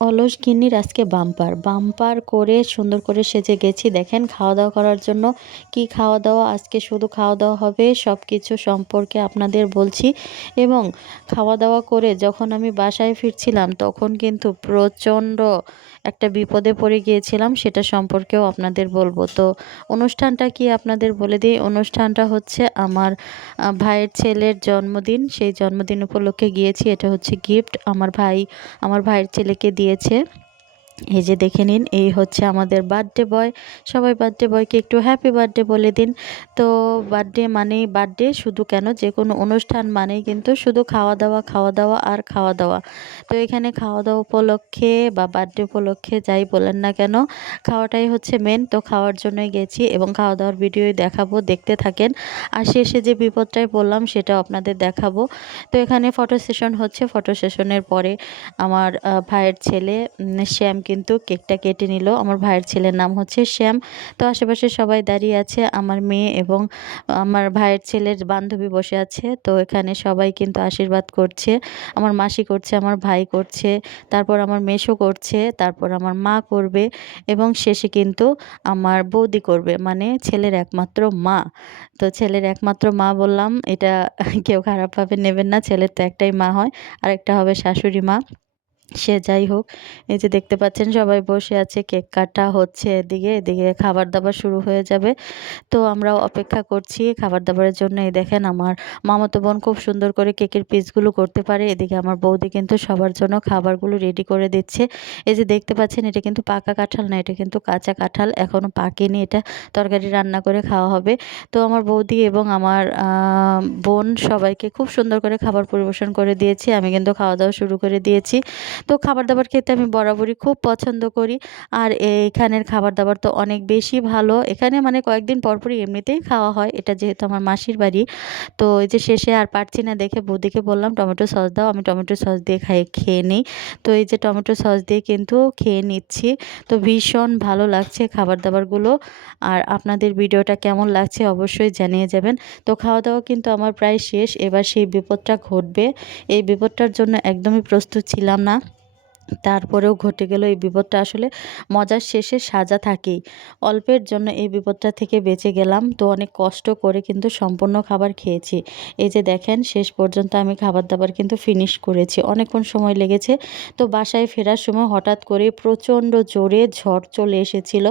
অলস গিন্নির আজকে বাম্পার বাম্পার করে সুন্দর করে সেজে গেছি। দেখেন খাওয়া দাওয়া করার জন্য কি খাওয়া দাওয়া, আজকে শুধু খাওয়া দাওয়া হবে, সব কিছু সম্পর্কে আপনাদের বলছি। এবং খাওয়া দাওয়া করে যখন আমি বাসায় ফিরছিলাম তখন কিন্তু প্রচণ্ড একটা বিপদে পড়ে গিয়েছিলাম, সেটা সম্পর্কেও আপনাদের বলবো। তো অনুষ্ঠানটা কি আপনাদের বলে দিই। অনুষ্ঠানটা হচ্ছে আমার ভাইয়ের ছেলের জন্মদিন, সেই জন্মদিন উপলক্ষে গিয়েছি। এটা হচ্ছে গিফট আমার ভাই আমার ভাইয়ের ছেলেকে দিয়েছে। এই যে দেখে নিন, এই হচ্ছে আমাদের বার্থডে বয়। সবাই বার্থডে বয়কে একটু হ্যাপি বার্থডে বলে দিন। তো বার্থডে মানেই বার্থডে, শুধু কেন, যে কোনো অনুষ্ঠান মানেই কিন্তু শুধু খাওয়া দাওয়া খাওয়া দাওয়া আর খাওয়া দাওয়া। তো এখানে খাওয়া দাওয়া উপলক্ষে বা বার্থডে উপলক্ষে যাই বলেন না কেন, খাওয়াটাই হচ্ছে মেন। তো খাওয়ার জন্যই গেছি এবং খাওয়া দাওয়ার ভিডিওই দেখাবো, দেখতে থাকেন। আর শেষে যে বিপদটাই বললাম সেটাও আপনাদের দেখাবো। তো এখানে ফটো সেশন হচ্ছে, ফটো সেশনের পরে আমার ভাইয়ের ছেলে শ্যাম কিন্তু কেকটা কেটে নিল। আমার ভাইয়ের ছেলের নাম হচ্ছে শ্যাম। তো আশেপাশে সবাই দাঁড়িয়ে আছে, আমার মেয়ে এবং আমার ভাইয়ের ছেলের বান্ধবী বসে আছে। তো এখানে সবাই কিন্তু আশীর্বাদ করছে, আমার মাসি করছে, আমার ভাই করছে, তারপর আমার মেসো করছে, তারপর আমার মা করবে এবং শেষে কিন্তু আমার বৌদি করবে, মানে ছেলের একমাত্র মা। তো ছেলের একমাত্র মা বললাম, এটা কেউ খারাপভাবে নেবেন না, ছেলের তো একটাই মা হয়, আরেকটা হবে শাশুড়ি মা। সে যাই হোক, এই যে দেখতে পাচ্ছেন সবাই বসে আছে, কেক কাটা হচ্ছে, এদিকে এদিকে খাবার দাবার শুরু হয়ে যাবে। তো আমরাও অপেক্ষা করছি খাবার দাবারের জন্য। এই দেখেন আমার মামাতো বোন খুব সুন্দর করে কেকের পিসগুলো করতে পারে। এদিকে আমার বৌদি কিন্তু সবার জন্য খাবারগুলো রেডি করে দিচ্ছে। এই যে দেখতে পাচ্ছেন, এটা কিন্তু পাকা কাঁঠাল না, এটা কিন্তু কাঁচা কাঁঠাল, এখনও পাকেনি। এটা তরকারি রান্না করে খাওয়া হবে। তো আমার বৌদি এবং আমার বোন সবাইকে খুব সুন্দর করে খাবার পরিবেশন করে দিয়েছি। আমি কিন্তু খাওয়া দাওয়া শুরু করে দিয়েছি। তো খাবার দাবার খেতে আমি বরাবরই খুব পছন্দ করি। আর এইখানের খাবার দাবার তো অনেক বেশি ভালো। এখানে মানে কয়েকদিন পরপরই এমনিতেই খাওয়া হয়, এটা যেহেতু আমার মাসির বাড়ি। তো এই যে শেষে আর পারছি না দেখে বৌদিকে বললাম টমেটো সস দাও, আমি টমেটো সস দিয়ে খেয়ে নিই। তো এই যে টমেটো সস দিয়ে কিন্তু খেয়ে নিচ্ছি। তো ভীষণ ভালো লাগছে খাবার দাবারগুলো। আর আপনাদের ভিডিওটা কেমন লাগছে অবশ্যই জানিয়ে যাবেন। তো খাওয়া দাওয়া কিন্তু আমার প্রায় শেষ, এবার সেই বিপদটা ঘটবে। এই বিপদটার জন্য একদমই প্রস্তুত ছিলাম না, তারপরেও ঘটে গেল এই বিপদটা। আসলে মজার শেষে সাজা থাকেই, অল্পের জন্য এই বিপদটা থেকে বেঁচে গেলাম। তো অনেক কষ্ট করে কিন্তু সম্পূর্ণ খাবার খেয়েছি। এই যে দেখেন, শেষ পর্যন্ত আমি খাবার দাবার কিন্তু ফিনিশ করেছি, অনেকক্ষণ সময় লেগেছে। তো বাসায় ফেরার সময় হঠাৎ করে প্রচণ্ড জোরে ঝড় চলে এসেছিল,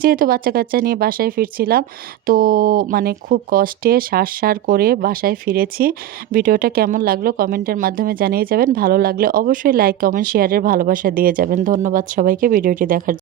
যেহেতু বাচ্চা কাচ্চা নিয়ে বাসায় ফিরছিলাম। তো মানে খুব কষ্টে সার করে বাসায় ফিরেছি। ভিডিওটা কেমন লাগলো কমেন্টের মাধ্যমে জানিয়ে যাবেন। ভালো লাগলে অবশ্যই লাইক কমেন্ট শেয়ারের ভালোবাসা দিয়ে যাবেন। ধন্যবাদ সবাইকে ভিডিওটি দেখার জন্য।